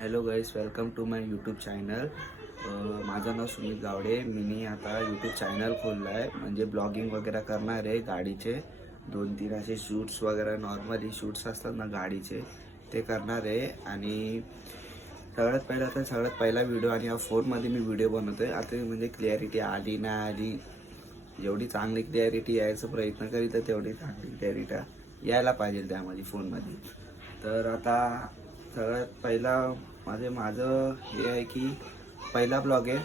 Hello guys, welcome to my YouTube channel. माझं नाव सुमित गावडे. मी आता यूट्यूब चॅनल खोलला आहे, म्हणजे ब्लॉगिंग वगैरे करणार आहे. गाडीचे 2-3 असे शूट्स वगैरे, नॉर्मली शूट्स असतात ना गाडीचे, ते करणार आहे. आणि सगळ्यात पहिला व्हिडिओ, आणि या फोनमध्ये मी व्हिडिओ बनवतो आहे. आता म्हणजे क्लिअरिटी आली नाही आली, जेवढी चांगली क्लिअरिटी यायचा प्रयत्न करीत आहे तेवढी चांगली क्लिअरिटी यायला पाहिजे त्यामध्ये फोनमध्ये. तर आता सगळ्यात पहिला माझं हे आहे की पहिला ब्लॉग आहे.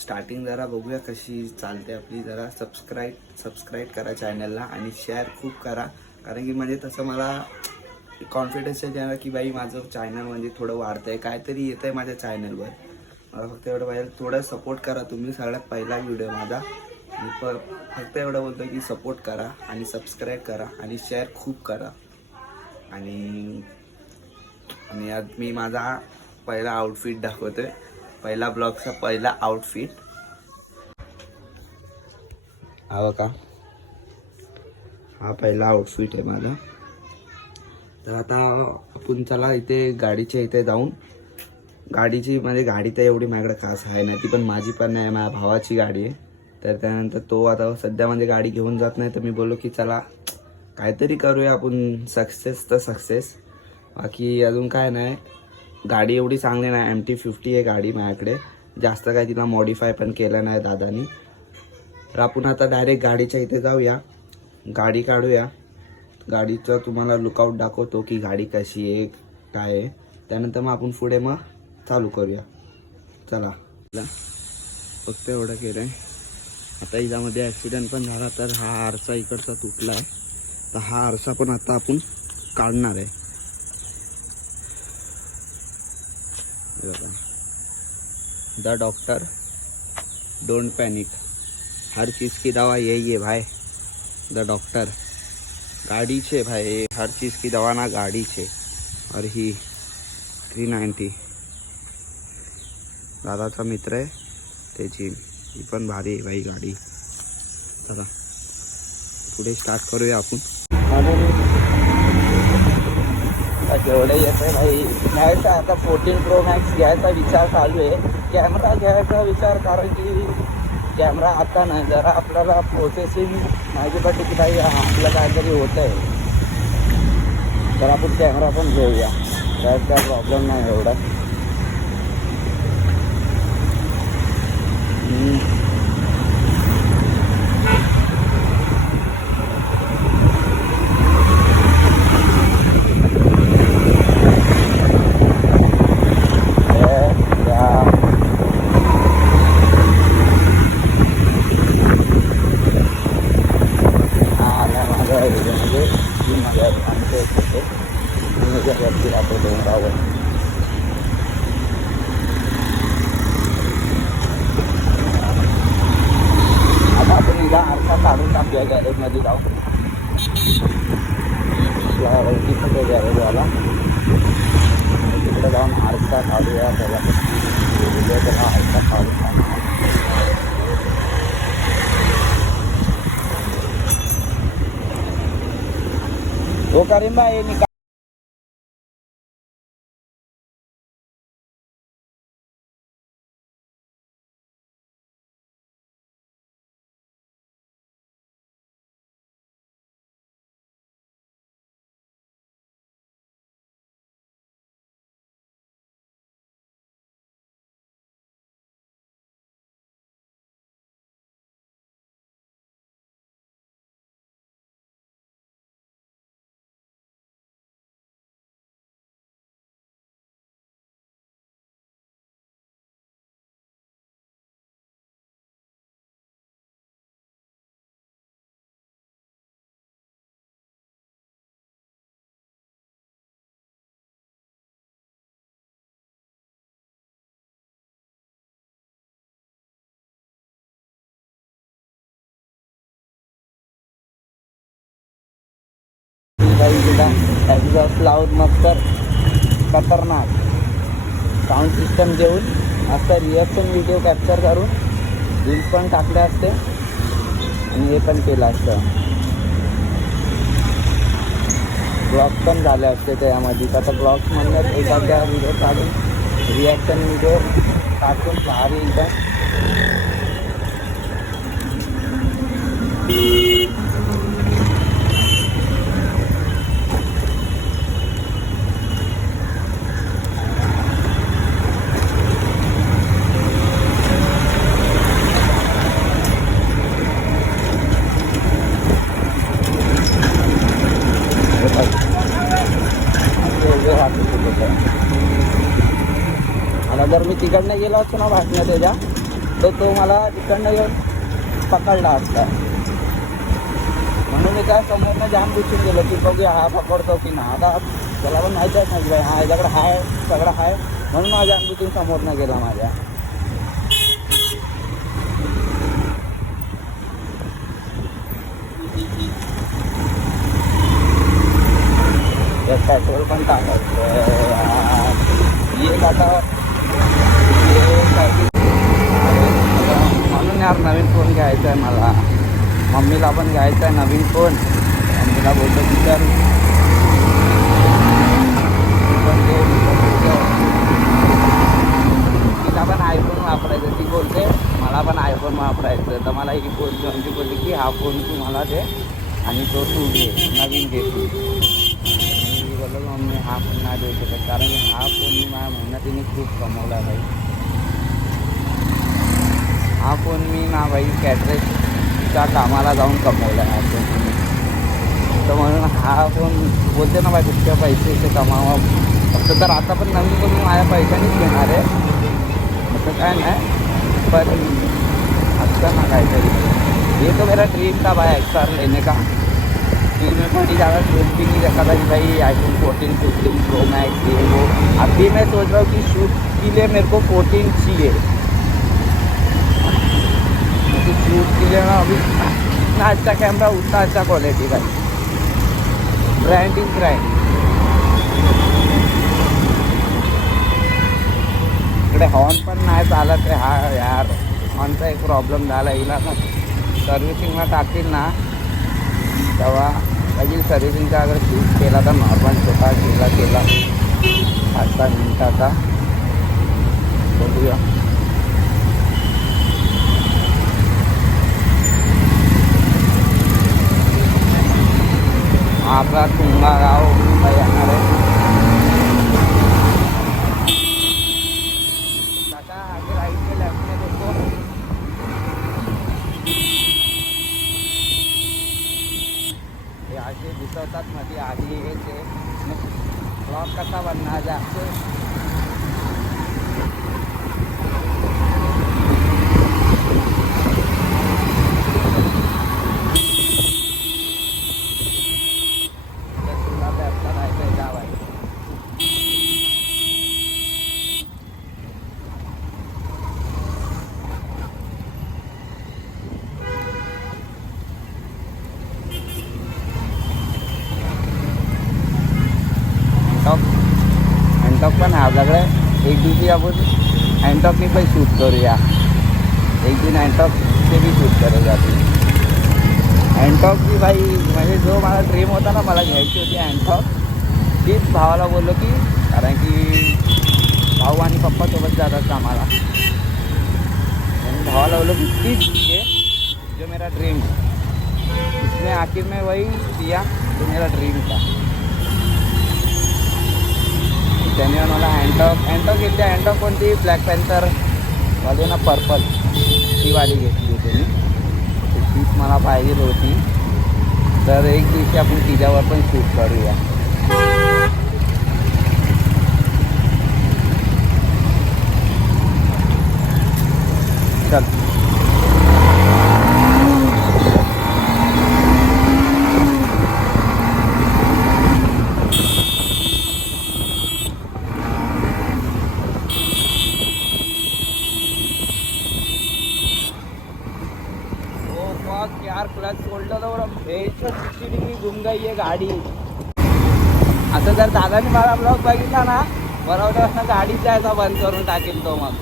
स्टार्टिंग जरा बघूया कशी चालते आपली. जरा सबस्क्राईब करा चॅनलला आणि शेअर खूप करा, कारण की म्हणजे तसं मला कॉन्फिडन्स आहे त्याला की बाई माझं चॅनल म्हणजे थोडं वाढतंय, काहीतरी येतं आहे माझ्या चॅनलवर. मला फक्त एवढं पाहिजे, थोडं सपोर्ट करा तुम्ही. सगळ्यात पहिला व्हिडिओ माझा, मी फक्त एवढं बोलतो की सपोर्ट करा आणि सबस्क्राईब करा आणि शेअर खूप करा. आणि आज मी माझा पहिला आउटफिट दाखवतोय. पहिला ब्लॉगचा पहिला आउटफिट हा का, हा पहिला आउटफिट आहे माझा. तर आता आपण चला इथे गाडीच्या इथे जाऊन, गाडीची म्हणजे गाडी तर एवढी माझ्याकडे खास आहे नाही, ती पण माझी पण नाही, माझ्या भावाची गाडी आहे. तर त्यानंतर तो आता सध्या म्हणजे गाडी घेऊन जात नाही, तर मी बोललो की चला काहीतरी करूया आपण, सक्सेस. बाकी अजून काय नाही, गाडी एवढी चांगली नाही. MT-50 आहे गाडी माझ्याकडे, जास्त काय तिला मॉडिफाय पण केलं नाही दादानी. तर आपण आता डायरेक्ट गाडीच्या इथे जाऊया, गाडी काढूया. गाडीचं तुम्हाला लुकआउट दाखवतो की गाडी कशी आहे काय आहे. त्यानंतर मग आपण पुढे मग चालू करूया. चला, फक्त एवढं केलं आहे. आता याच्यामध्ये ॲक्सिडेंट पण झाला, तर हा आरसा इकडचा तुटला आहे. तर हा आरसा पण आता आपण काढणार आहे. द डॉक्टर डोंट पैनिक, हर चीज़ की दवा यही है भाई. द डॉक्टर गाड़ी छे भाई, हर चीज़ की दवा ना गाड़ी छे. और ही 390 दादाचा मित्र आहे त्याची, ही पण भारी आहे भाई गाडी. चला पुढे स्टार्ट करूया आपण. जेवढे येते भाई घ्यायचं, आता 14 Pro Max घ्यायचा विचार चालू आहे. कॅमेरा घ्यायचा विचार, कारण की कॅमेरा आता नाही, जरा आपल्याला प्रोसेसिंग माहिती पडते की भाई आपलं काहीतरी होतं आहे, तर आपण कॅमेरा पण घेऊया. त्यात काय प्रॉब्लेम नाही एवढा. आता आपण हिला आरसा काढून टाकूया गॅरेजमध्ये जाऊन. तिकडे गॅरेजवाला, तिकडे जाऊन आरसा काढूया. त्याला आरसा काढून वो करीम भाई निकाल. एक्झॉस्ट लावून मस्त खतरनाक साऊंड सिस्टम देऊन असं रिॲक्शन व्हिडिओ कॅप्चर करून रील्स पण टाकले असते आणि हे पण केलं असतं. ब्लॉग पण झाले असते त्यामध्ये. आता ब्लॉग्स म्हणण्यात एखाद्या व्हिडिओ काढून रिॲक्शन व्हिडिओ टाकून भारी एकदम. आता जर मी तिकडनं गेलो असतो ना भाटण्या त्याच्या, तर तो मला तिकडनं येऊन पकडला असता. म्हणून मी काय समोरनं जाम गुचून गेलो की बघूया हा पकडतो की ना. आता त्याला पण माहिती आहे ना हा याच्याकडे हाय सगळं हाय, म्हणून माझ्या गुचून समोरनं गेला माझ्या. पेट्रोल पण टाकायचं एक आता. म्हणून यार नवीन फोन घ्यायचा आहे मला. मम्मीला पण घ्यायचा आहे नवीन फोन. मम्मीला बोलतो की तर तिला पण आयफोन वापरायचं. ती बोलते मला पण आयफोन वापरायचं. तर मला ही फोन म्हणजे बोलली की हा फोन तू मला दे आणि तो तू घे नवीन घे तू. बोललो मम्मी हा फोन नाही देऊ शकत, कारण हा फोन मी माझ्या मेहनतीने खूप कमवला भाई. हा फोन मी ना भाई कॅटरेजच्या कामाला जाऊन कमवला हा फोन. तर म्हणून हा फोन बोलते ना भाई कुठच्या पैसे ते कमावा. फक्त तर आता पण नवीन फोन मी माझ्या पैशानेच घेणार आहे, असं काय नाही. पण अच्छा ना काहीतरी. ये तो मेरा ड्रीम था भाई XR लेने का. फिर मैं बड़ी ज़्यादा सोच भी नहीं रखा था कि भाई आईफोन 14 15 प्रो मैक्स ये वो. अभी मैं सोच रहा हूँ कि शूट के लिए मेरे को 14 चाहिए. तो शूट के लिए ना अभी इतना अच्छा कैमरा उतना अच्छा क्वालिटी का. Brand is brand. इकडे हॉर्न पण नाही चालत आहे. हा यार हॉर्नचा एक प्रॉब्लेम झाला. हिला ना सर्व्हिसिंगला टाकतील ना तेव्हा लगेच सर्व्हिसिंगचा अगर शूट केला तर नॉर्मल छोटा केला 5-6 मिनिटाचा. बघूया. आपला तुंगा गाव येणार आहे. आता आगे राईट के लेफ्ट में देखो. हे असे दिसवतात मध्ये आधी यायचे ब्लॉग कसा बनणार जास्त. तुला व्यवस्था राहायचं गाव आहे. हँडटॉक पण आहे आपल्याकडे. एक दिवशी आपण हँडटॉकनी पण शूट करूया. एक दिन हँडटॉकचे बी शूट करू जाते. हँडटॉकची बाई म्हणजे जो मला ड्रीम होता ना मला घ्यायची होती हँडटॉक, तीच भावाला बोललो की, कारण की भाऊ आणि पप्पासोबत जातात आम्हाला. आणि भावाला बोललो की तीच घे जो मेरा ड्रीम. इसने आखिर में वही दिया जो मेरा ड्रीम था. त्याने मला हँडटॉक घेतली. हँडटॉक कोणती ब्लॅक पॅन्थर वाली ना पर्पल ती वाली घेतली होती मी. तीच मला पाहिजे होती. तर एक दिवशी आपण तिच्यावर पण शूट करूया. चल. यार क्लच सोडलं तर 60 डिग्री घूम गई है गाडी. असं जर दादाने मला ब्लॉग बघितला ना बरोबर असं गाडीत जायचा बंद करून टाकेल तो. मग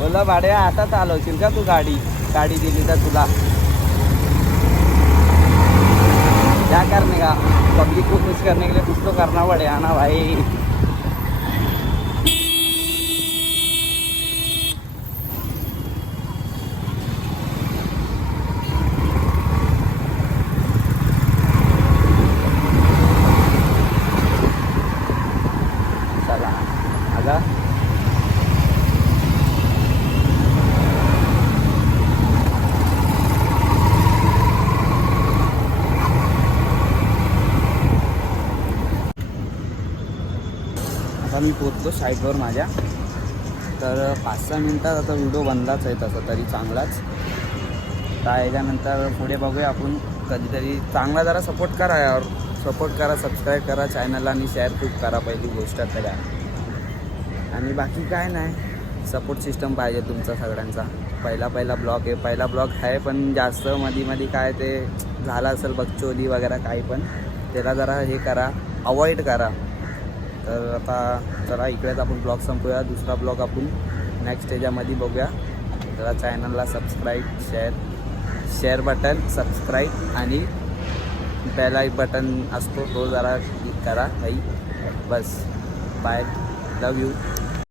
बोला भाड्या आता चालवशील का तू गाडी दिली तर तुला क्या करने का. पब्लिक को खुश करने के लिए कुछ तो करना पड़ेगा ना भाई. चला आता आता मी पोचतो साईटवर माझ्या. तर 5-6 मिनटात आता व्हिडिओ बनलाच आहे तसं तरी चांगलाच. तर याच्यानंतर पुढे बघूया आपण कधीतरी. चांगला जरा सपोर्ट करा यार, सपोर्ट करा, सबस्क्राईब करा चॅनलला आणि शेअर खूप करा पहिली गोष्ट तर आहे. आणि बाकी काय नाही, सपोर्ट सिस्टम पाहिजे तुमचा सगळ्यांचा. पहिला ब्लॉग आहे, पहिला ब्लॉग आहे पण जास्त मध्ये काय ते झालं असेल बकचोदी वगैरे काही पण त्याला जरा हे करा, अवॉइड करा. तर आता चला इकडेच आपण ब्लॉग संपूया. दुसरा ब्लॉग आपण नेक्स्ट याच्यामध्ये बघूया. जरा चॅनलला सबस्क्राईब, शेअर बटन, सबस्क्राईब आणि बेल बटन असतो तो जरा क्लिक करा भाई. बस बाय, लव यू.